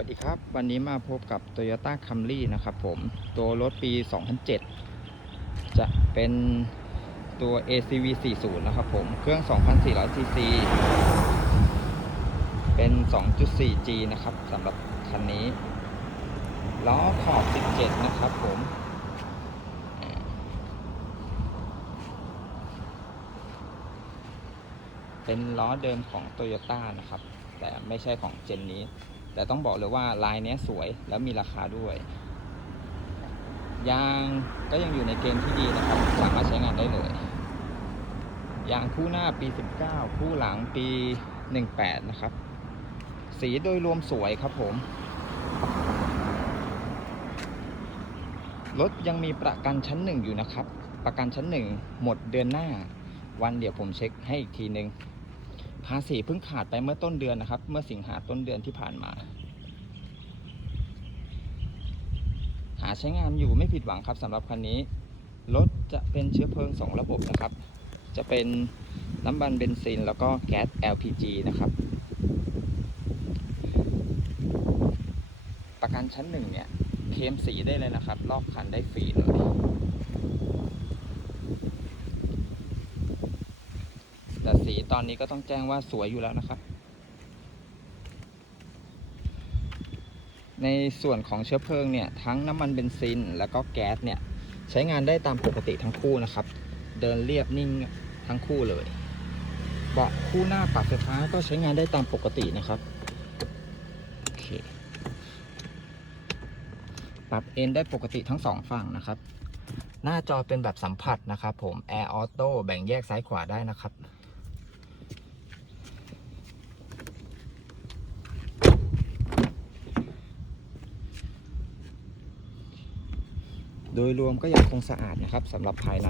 วัสดีครับ วันนี้มาพบกับ Toyota Camry นะครับผมตัวรถปี 2007 จะเป็นตัว ACV 40 นะครับผม เครื่อง 2,400 cc เป็น 2.4G นะครับสำหรับคันนี้ล้อขอบ 17 นะครับผมเป็นล้อเดิมของ Toyota นะครับ แต่ไม่ใช่ของเจนนี้ แต่ต้องบอกเลยว่าลายนี้สวยแล้วมีราคาด้วยยางก็ยังอยู่ในเกณฑ์ที่ดีนะครับ สามารถใช้งานได้เลยยางคู่หน้าปี 19 คู่หลังปี 18 นะครับ สีโดยรวมสวยครับผม รถยังมีประกันชั้นหนึ่งอยู่นะครับ ประกันชั้นหนึ่งหมดเดือนหน้า วันเดี๋ยวผมเช็คให้อีกทีหนึ่ง ภาษีเพิ่งขาดไปเมื่อต้นเดือนนะครับ เมื่อสิงหาต้นเดือนที่ผ่านมา หาใช้งานอยู่ไม่ผิดหวังครับสำหรับคันนี้ รถจะเป็นเชื้อเพลิง 2 ระบบนะครับ จะเป็นน้ำมันเบนซิน แล้วก็แก๊ส LPG นะครับ ประกันชั้นหนึ่งเนี่ย เคลมสีได้เลยนะครับรอบคันได้ฟรีเลย แต่สีตอนนี้ก็ต้องแจ้งว่าสวยอยู่แล้วนะครับ ในส่วนของเชื้อเพลิงเนี่ยทั้งน้ำมันเบนซินแล้วก็แก๊สเนี่ยใช้งานได้ตามปกติทั้งคู่นะครับ เดินเรียบนิ่งทั้งคู่เลยเบาะคู่หน้าปรับไฟฟ้าก็ใช้งานได้ตามปกตินะครับโอเคปรับเอนได้ปกติทั้งสองฝั่งนะครับ หน้าจอเป็นแบบสัมผัสนะครับผม Air Auto แบ่งแยกซ้ายขวาได้นะครับ โดยรวมก็ยังคงสะอาดนะครับสำหรับภายใน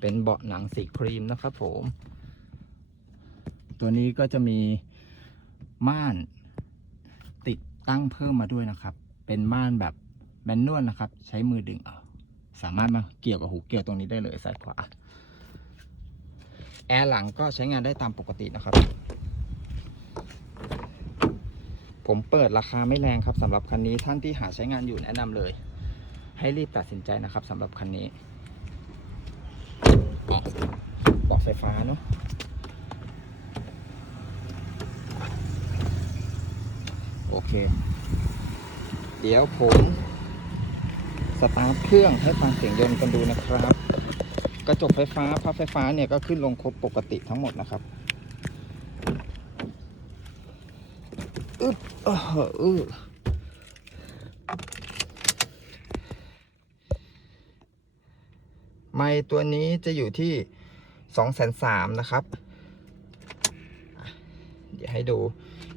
เป็นเบาะหนังสีครีมนะครับผม ตัวนี้ก็จะมีม่านติดตั้งเพิ่มมาด้วยนะครับ เป็นม่านแบบแมนนวลนะครับ ใช้มือดึงเอาสามารถมาเกี่ยวกับหูเกี่ยวตรงนี้ได้เลยซ้ายขวา แอร์หลังก็ใช้งานได้ตามปกตินะครับ ผมเปิดราคาไม่แรงครับสำหรับคันนี้ท่านที่หาใช้งานอยู่แนะนำเลย ให้รีบตัดสินใจนะครับสำหรับคันนี้อบอกไฟฟ้าเนาะโอเค เดี๋ยวผมสตาร์ทเครื่องให้ฟังเสียงยนต์กันดูนะครับ กระจกไฟฟ้าพับไฟฟ้าเนี่ยก็ขึ้นลงครบปกติทั้งหมดนะครับ อึ๊บเออเอไม้ตัวนี้จะอยู่ที่สองแสนสามนะครับ เดี๋ยวให้ดู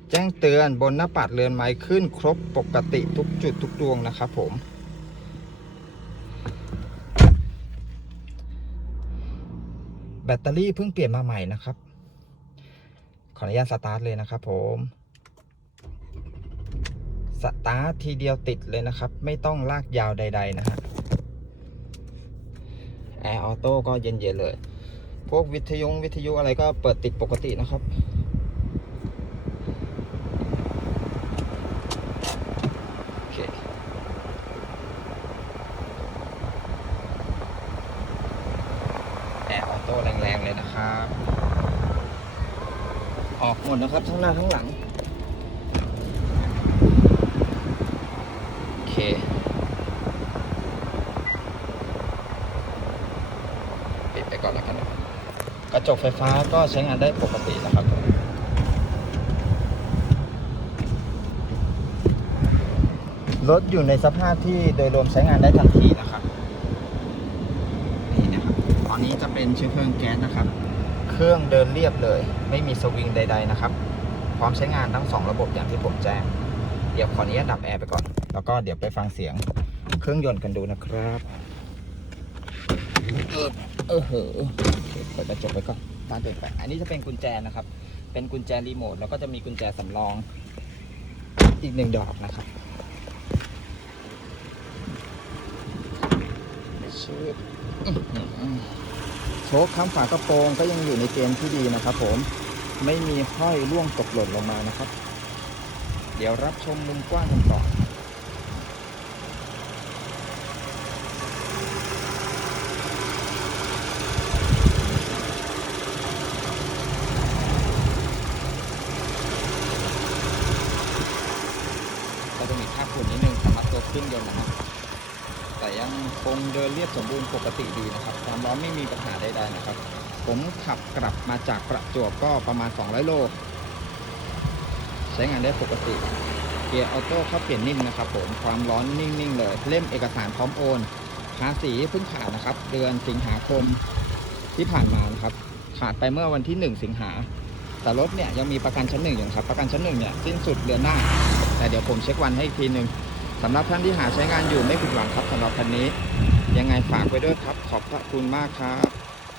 แจ้งเตือนบนหน้าปัดเรือนไม้ขึ้นครบปกติทุกจุดทุกดวงนะครับผม แบตเตอรี่เพิ่งเปลี่ยนมาใหม่นะครับ ขออนุญาตสตาร์ทเลยนะครับผม สตาร์ททีเดียวติดเลยนะครับ ไม่ต้องลากยาวใด ๆ นะฮะแอร์ออโต้ก็เย็นๆเลย พวกวิทยุวิทยุอะไรก็เปิดติดปกตินะครับโอเคแอร์ออโต้แรงๆเลยนะครับ ออกหมดนะครับ ทั้งหน้าทั้งหลัง โอ เค ปิดไปก่อนแล้วกันนะครับกระจกไฟฟ้าก็ใช้งานได้ปกตินะครับรถอยู่ในสภาพที่โดยรวมใช้งานได้ทันทีนะครับนี่นะครับตอนนี้จะเป็นเชื้อเพลิงแก๊สนะครับ เครื่องเดินเรียบเลย ไม่มีสวิงใด ๆ นะครับ พร้อมใช้งานทั้งสองระบบอย่างที่ผมแจ้ง เดี๋ยวขออนุญาตดับแอร์ไปก่อน แล้วก็เดี๋ยวไปฟังเสียงเครื่องยนต์กันดูนะครับเออเออเหอเปิดกระจกไปก่อนตามเดินไปอันนี้จะเป็นกุญแจนะครับ เป็นกุญแจรีโมทแล้วก็จะมีกุญแจสำรองอีกหนึ่งดอกนะครับชืบอื้อหือโชคค้ำฝากระโปรงก็ยังอยู่ในเกณฑ์ที่ดีนะครับ ผมไม่มีห้อยร่วงตกหล่นลงมานะครับ เดี๋ยวรับชมมุมกว้างกันต่อ ก็จะมีค่าฝุ่นนิดนึงสำหรับตัวเครื่องยนต์นะครับ แต่ยั งคงเดินเรียบสมบูรณ์ปกติดีนะครับ ความร้อนไม่มีปัญหาใดๆนะครับ ผมขับกลับมาจากประจวบก็ประมาณ 200 โล ใช้งานได้ปกติ เกียร์ออโต้เขาเปลี่ยนนิ่มนะครับผม ความร้อนนิ่งๆเลย เล่มเอกสารพร้อมโอน ภาษีเพิ่งขาดนะครับ เดือนสิงหาคมที่ผ่านมานะครับ ขาดไปเมื่อวันที่ 1 สิงหาแต่รถเนี่ยยังมีประกันชั้นหนึ่งอยู่ครับ ประกันชั้นหนึ่งเนี่ยสิ้นสุดเดือนหน้า แต่เดี๋ยวผมเช็ควันให้อีกทีหนึ่ง สำหรับท่านที่หาใช้งานอยู่ไม่ผิดหวังครับสำหรับคันนี้ ยังไงฝากไว้ด้วยครับ ขอบพระคุณมากครับ